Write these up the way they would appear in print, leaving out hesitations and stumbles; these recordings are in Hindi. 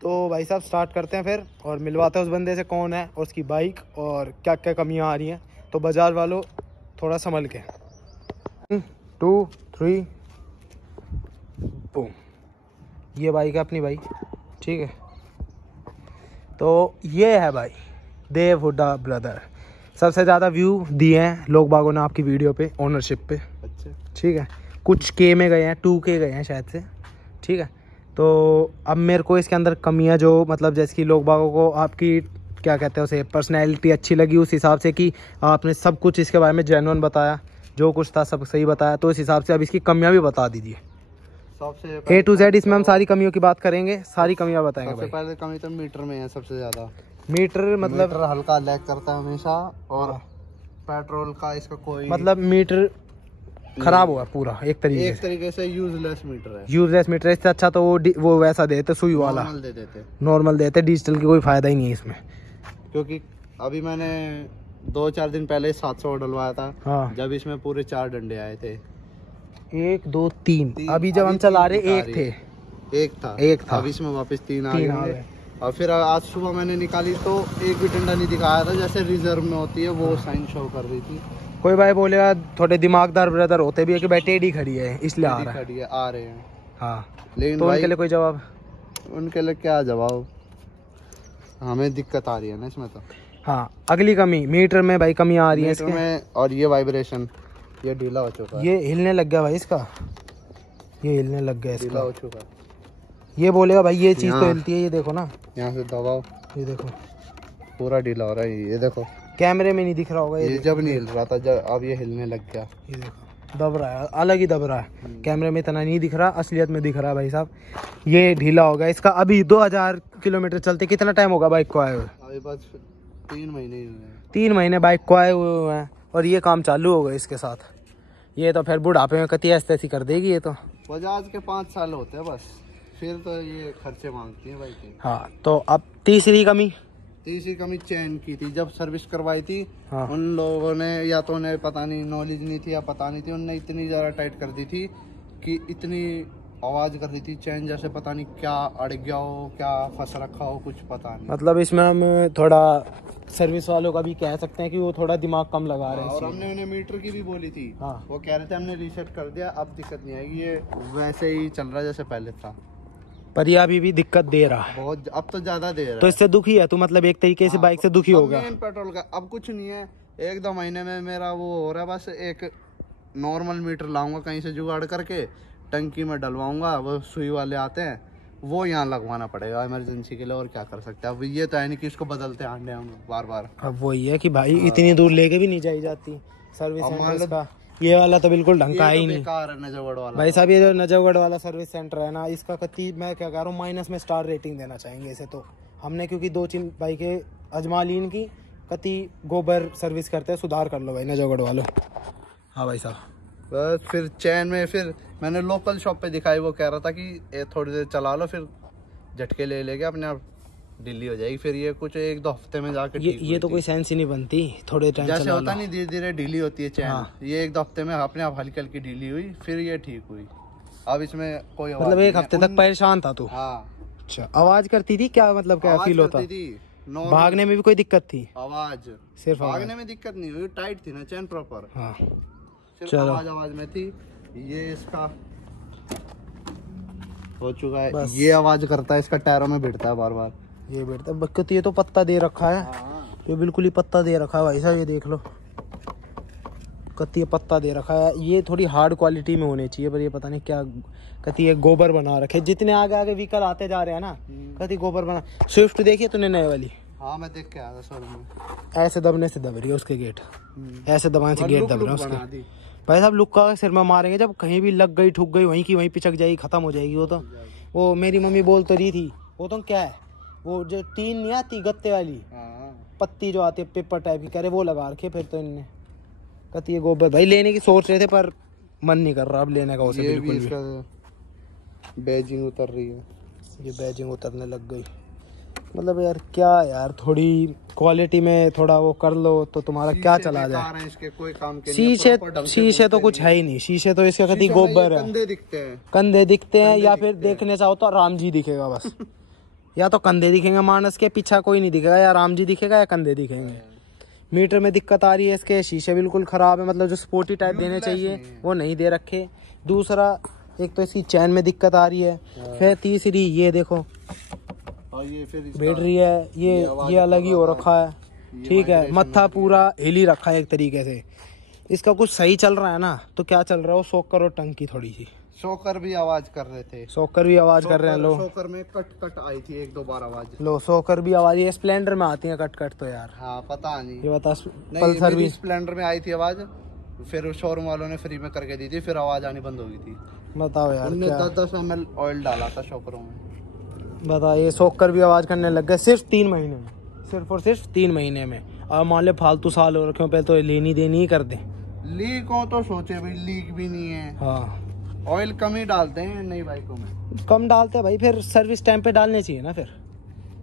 तो भाई साहब स्टार्ट करते हैं फिर और मिलवाते हैं उस बंदे से कौन है और उसकी बाइक और क्या क्या कमियां आ रही हैं। तो बाजार वालों थोड़ा संभल के। 1 2 3 बूम। ये बाइक है अपनी भाई, ठीक है। तो ये है भाई देव हुड्डा ब्रदर। सबसे ज़्यादा व्यू दिए हैं लोग बागों ने आपकी वीडियो पे, ओनरशिप पे। अच्छा, ठीक है। कुछ के में गए हैं, 2K गए हैं शायद से, ठीक है। तो अब मेरे को इसके अंदर कमियां जो मतलब जैसे कि लोग बागों को आपकी क्या कहते हैं उसे पर्सनैलिटी अच्छी लगी उस हिसाब से कि आपने सब कुछ इसके बारे में जेन्युइन बताया, जो कुछ था सब सही बताया, तो इस हिसाब से अब इसकी कमियां भी बता दीजिए। सबसे A to Z इसमें हम सारी कमियों की बात करेंगे, सारी कमियां बताएंगे। सबसे पहले कमी तो मीटर में है सबसे ज़्यादा। मीटर मतलब मीटर हल्का लैग करता है हमेशा, और पेट्रोल का इसका कोई मतलब मीटर खराब हुआ पूरा एक तरीके से यूजलेस मीटर है। यूजलेस मीटर, इससे अच्छा तो वो वैसा देते सुई वाला नॉर्मल देते। डिजिटल की कोई फायदा ही नहीं है इसमें, क्योंकि अभी मैंने 2-4 दिन पहले 700 डलवाया था। हाँ। जब इसमें पूरे 4 डंडे आए थे, 1 2 3। अभी जब हम चला रहे एक था। अब इसमें वापस 3 आ गए। और फिर आज सुबह मैंने निकाली तो एक भी डंडा नहीं दिखाया था, जैसे रिजर्व में होती है वो साइन शो कर रही थी। कोई भाई बोलेगा थोड़े दिमागदार ब्रदर होते भी है कि भाई टेढ़ी खड़ी है इसलिए आ रहे हैं। हाँ, लेकिन तो उनके लिए कोई जवाब? उनके लिए क्या जवाब, हमें दिक्कत आ रही है ना इसमें तो। हाँ, अगली कमी मीटर में भाई कमी आ रही है इसके में। और ये वाइब्रेशन, ये ढीला हो चुका है। ये हिलने लग गया भाई इसका, ये हिलने लग गया इसका, ढीला हो चुका है। ये बोलेगा भाई ये चीज़ तो हिलती है, ये देखो ना, यहाँ से दबाओ, ये देखो पूरा ढीला हो रहा है। ये देखो कैमरे में नहीं दिख रहा होगा, ये जब नहीं हिल रहा था, जब अब ये हिलने लग गया। ये देखो दब रहा है, अलग ही दब रहा है। कैमरे में इतना नहीं दिख रहा, असलियत में दिख रहा है भाई साहब। ये ढीला हो गया इसका। अभी 2000 किलोमीटर चलते कितना टाइम होगा बाइक को आए हुए? अभी बस 3 महीने हुए हैं। 3 महीने बाइक को आए हुए हैं और ये काम चालू हो गया इसके साथ। ये तो फिर बुढ़ापे में कती ऐसी कर देगी। ये तो बजाज के 5 साल होते हैं बस, फिर तो ये खर्चे मांगती है बाइक। हाँ, तो अब तीसरी कमी चैन की थी। जब सर्विस करवाई थी, हाँ, उन लोगों ने या तो उन्हें पता नहीं नॉलेज नहीं थी या पता नहीं थी, उनने इतनी ज़्यादा टाइट कर दी थी कि इतनी आवाज़ कर रही थी चैन, जैसे पता नहीं क्या अड़ गया हो, क्या फंस रखा हो, कुछ पता नहीं। मतलब इसमें हम थोड़ा सर्विस वालों का भी कह सकते हैं कि वो थोड़ा दिमाग कम लगा रहे हैं। और हमने उन्हें मीटर की भी बोली थी। हाँ। वो कह रहे थे हमने रीसेट कर दिया, अब दिक्कत नहीं आएगी, ये वैसे ही चल रहा है जैसे पहले था। पर ये अभी भी दिक्कत दे रहा है बहुत, अब तो ज्यादा दे रहा है। तो इससे दुखी है तू, मतलब एक तरीके से बाइक से दुखी होगा। पेट्रोल का अब कुछ नहीं है, 1-2 महीने में मेरा वो हो रहा है। बस एक नॉर्मल मीटर लाऊंगा कहीं से जुगाड़ करके, टंकी में डलवाऊंगा, वो सुई वाले आते हैं, वो यहाँ लगवाना पड़ेगा इमरजेंसी के लिए। और क्या कर सकते हैं अब, ये तो है नहीं कि इसको बदलते आंडे हम बार। अब वही है कि भाई इतनी दूर लेके भी नहीं जाई जाती सर्विस सेंटर का। ये वाला तो बिल्कुल ढंग का ही नहीं है नजफगढ़ वाला। भाई साहब ये जो नजफगढ़ वाला सर्विस सेंटर है ना, इसका कति मैं क्या कह रहा हूँ, माइनस में स्टार रेटिंग देना चाहेंगे इसे। तो हमने क्योंकि 2-3 बाइकें अजमा ली इनकी, कति गोबर सर्विस करते हैं, सुधार कर लो भाई नजफगढ़ वालों। हाँ भाई साहब, बस फिर चैन में फिर मैंने लोकल शॉप पे दिखाई, वो कह रहा था कि थोड़ी देर चला लो फिर झटके ले लेके अपने आप ढीली हो जाएगी। फिर ये कुछ 1-2 हफ्ते में जाके ये तो कोई सेंस ही नहीं बनती, थोड़े टाइम जैसे होता नहीं, धीरे धीरे ढीली होती है चैन। हाँ। ये 1-2 हफ्ते में अपने आप हल्की हल्की ढीली हुई, फिर ये ठीक हुई। अब इसमें कोई मतलब 1 हफ्ते तक परेशान था तू? हाँ। अच्छा, आवाज करती थी क्या, मतलब क्या फील होता थी? भागने में भी कोई दिक्कत थी? आवाज सिर्फ भागने में दिक्कत नहीं हुई, टाइट थी ना चैन प्रॉपर। हाँ, चलो आवाज में थी। ये इसका हो चुका है, ये आवाज करता है, इसका टायरों में भिड़ता है बार। ये बैठता है, ये तो पत्ता दे रखा है। हाँ। ये बिल्कुल ही पत्ता दे रखा है भाई साहब, ये देख लो कति पत्ता दे रखा है। ये थोड़ी हार्ड क्वालिटी में होनी चाहिए, पर ये पता नहीं क्या कति ये गोबर बना रखे। जितने आगे व्हीकल आते जा रहे हैं ना, कति गोबर बना। स्विफ्ट देखिए तूने नए वाली? हाँ, मैं देख के आया था शोरूम में। ऐसे दबने से दब रही है उसके गेट, ऐसे दबाने से गेट दब रहा है उसके। भाई साहब लुक का सिर में मारेंगे, जब कहीं भी लग गई ठुक गई वहीं की वहीं पिचक जाएगी, खत्म हो जाएगी। वो तो वो मेरी मम्मी बोल तो रही थी, वो तो क्या है वो जो टीन नहीं आती गत्ते वाली, पत्ती जो आती है पेपर टाइप की, कह रहे वो लगा रखे। फिर तो इनने कहती है गोबर भाई लेने की सोच रहे थे, पर मन नहीं कर रहा अब लेने का उसे। ये बिल्कुल भी इसका बैजिंग उतर रही है, ये बैजिंग उतरने लग गई। मतलब यार क्या यार, थोड़ी क्वालिटी में थोड़ा वो कर लो तो तुम्हारा क्या चला जाए। इसके कोई काम के शीशे तो कुछ है ही नहीं, शीशे तो इसके कभी गोबर है, कंधे दिखते हैं या फिर देखने से हो तो राम जी दिखेगा बस। या तो कंधे दिखेंगे मानस के, पीछा कोई नहीं दिखेगा, या राम जी दिखेगा या कंधे दिखेंगे। मीटर में दिक्कत आ रही है इसके, शीशे बिल्कुल ख़राब है, मतलब जो स्पोर्टी टाइप देने चाहिए वो नहीं दे रखे। दूसरा एक तो इसकी चैन में दिक्कत आ रही है। फिर तीसरी ये देखो ये फिर बैटरी है, ये अलग ही हो रखा है, ठीक है। मत्था पूरा हिल ही रखा है एक तरीके से। इसका कुछ सही चल रहा है ना, तो क्या चल रहा है वो शॉकर और टंकी थोड़ी सी, शॉकर भी आवाज कर रहे थे, शॉकर भी आवाज कर रहे हैं। लो शॉकर में कट कट आई थी 1-2 बार आवाज। लो शॉकर भी आवाज, ये स्प्लेंडर में आती है कट कट तो यार। हाँ पता नहीं, ये बता नहीं, पल्सर भी स्प्लेंडर में आई थी आवाज, फिर शोरूम वालों ने फ्री में करके दी थी, फिर आवाज आनी बंद हो गई थी। बताओ यार, उनने 10-10 ml ऑयल डाला था शॉकरों में। बता, ये शॉकर भी आवाज करने लग गए सिर्फ 3 महीने में, सिर्फ और सिर्फ 3 महीने में। और मान ले फालतू साल हो रखे हो, पहले तो लेनी देनी ही कर दे। लीक हो तो सोचे भाई, लीक भी नहीं है। हाँ ऑयल कम ही डालते हैं नई बाइकों में, कम डालते हैं भाई, फिर सर्विस टाइम पे डालने चाहिए ना फिर।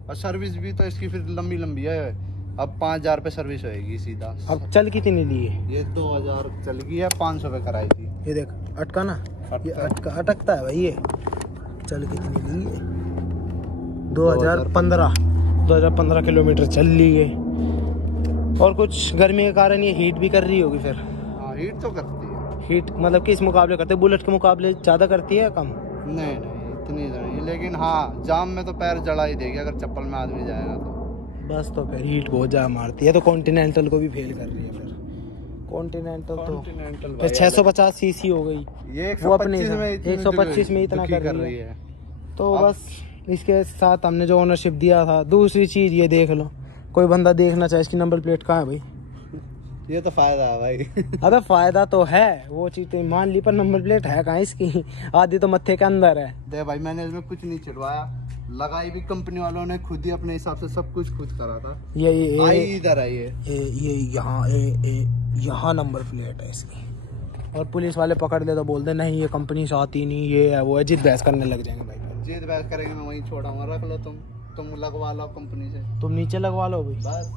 और सर्विस भी तो इसकी फिर लंबी लंबी है। अब 5000 पे सर्विस होएगी सीधा। अब चल कितनी ली है ये 2000 चल गई है, 500 पे कराई थी। ये देख अटका ना, ये अटकता है भाई। ये चल कितनी ली है, 2015 किलोमीटर चल ली है। और कुछ गर्मी के कारण ये हीट भी कर रही होगी फिर। हाँ हीट तो करती है। हीट मतलब किस मुकाबले करते, बुलेट के मुकाबले ज़्यादा करती है या कम? नहीं इतनी नहीं, लेकिन हाँ जाम में तो पैर जला ही देगी अगर चप्पल में आदमी जाएगा तो। बस तो फिर हीट बहुत ज़्यादा मारती है, तो कॉन्टिनेंटल को भी फेल कर रही है फिर। कॉन्टिनेंटल तो फिर 650 सीसी हो गई, ये वो अपने 125 में इतना कर रही है। तो बस इसके साथ हमने जो ओनरशिप दिया था। दूसरी चीज़ ये देख लो, कोई बंदा देखना चाहे इसकी नंबर प्लेट कहाँ है भाई, ये तो फायदा है भाई। अबे फायदा तो है, वो चीज तो मान ली, पर नंबर प्लेट है कहाँ इसकी, आधी तो मत्थे के अंदर है। दे भाई मैंने इसमें कुछ नहीं चिड़वाया, लगाई भी कंपनी वालों ने खुद ही अपने हिसाब से सब कुछ खुद करा था। ये इधर है ये यहाँ नंबर प्लेट है इसकी। और पुलिस वाले पकड़ ले तो बोल दे नहीं ये कंपनी से आती नहीं, ये है वो है, जिद बहस करने लग जाएंगे भाई। जिद बहस करेंगे मैं वहीं छोड़ाऊंगा, रख लो तुम लगवा लो कंपनी से, तुम नीचे लगवा लो भाई बस।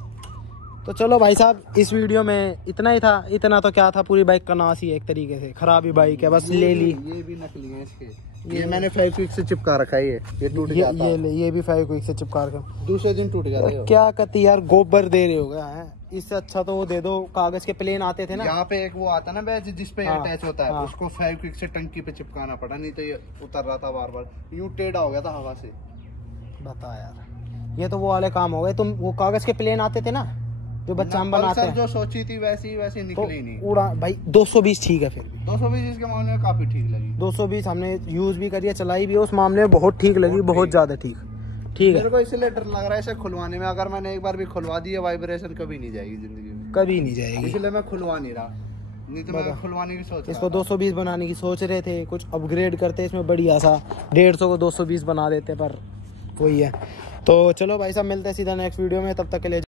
तो चलो भाई साहब, इस वीडियो में इतना ही था। इतना तो क्या था, पूरी बाइक का नाश ही है एक तरीके से, खराब ही बाइक है, बस ले ली। ये भी नकली है इसके, ये मैंने फेविक्विक से चिपका रखा है, ये टूट गया था। ये भी फेविक्विक से चिपका कर दूसरे दिन टूट गया था। क्या कहती यार, गोबर दे रहे हो गया है, इससे अच्छा तो वो दे दो, कागज के प्लेन आते थे ना, यहाँ पे एक वो आता ना बैच जिसपे अटैच होता है, हाँ। उसको फेविक्विक से टंकी पे चिपकाना पड़ा, नहीं तो ये उतर रहा था बार बार, यूं टेढ़ा हो गया था हवा से। बता यार, ये तो वो वाले काम हो गए। तुम वो कागज के प्लेन आते थे ना जो बच्चा हम बनाते हैं, जो सोची थी वैसी निकली तो नहीं। उड़ा भाई 220 ठीक है, फिर भी 220 इसके मामले में काफी ठीक लगी। 220 हमने यूज भी करी है, चलाई भी है, उस मामले में बहुत ठीक लगी, बहुत ज्यादा ठीक है। मेरे को इसलिए डर लग रहा है इसे खुलवाने में, अगर मैंने एक बार भी खुलवा दी है वाइब्रेशन कभी नहीं जाएगी जिंदगी में, कभी नहीं जाएगी, इसलिए मैं खुलवा नहीं रहा, नहीं तो मैं खुलवाने की सोच। इसको 220 बनाने की सोच रहे थे, कुछ अपग्रेड करते इसमें बढ़िया सा, 150 को 220 बना देते, पर वही है। तो चलो भाई साहब, मिलते हैं सीधा नेक्स्ट वीडियो में, तब तक के लिए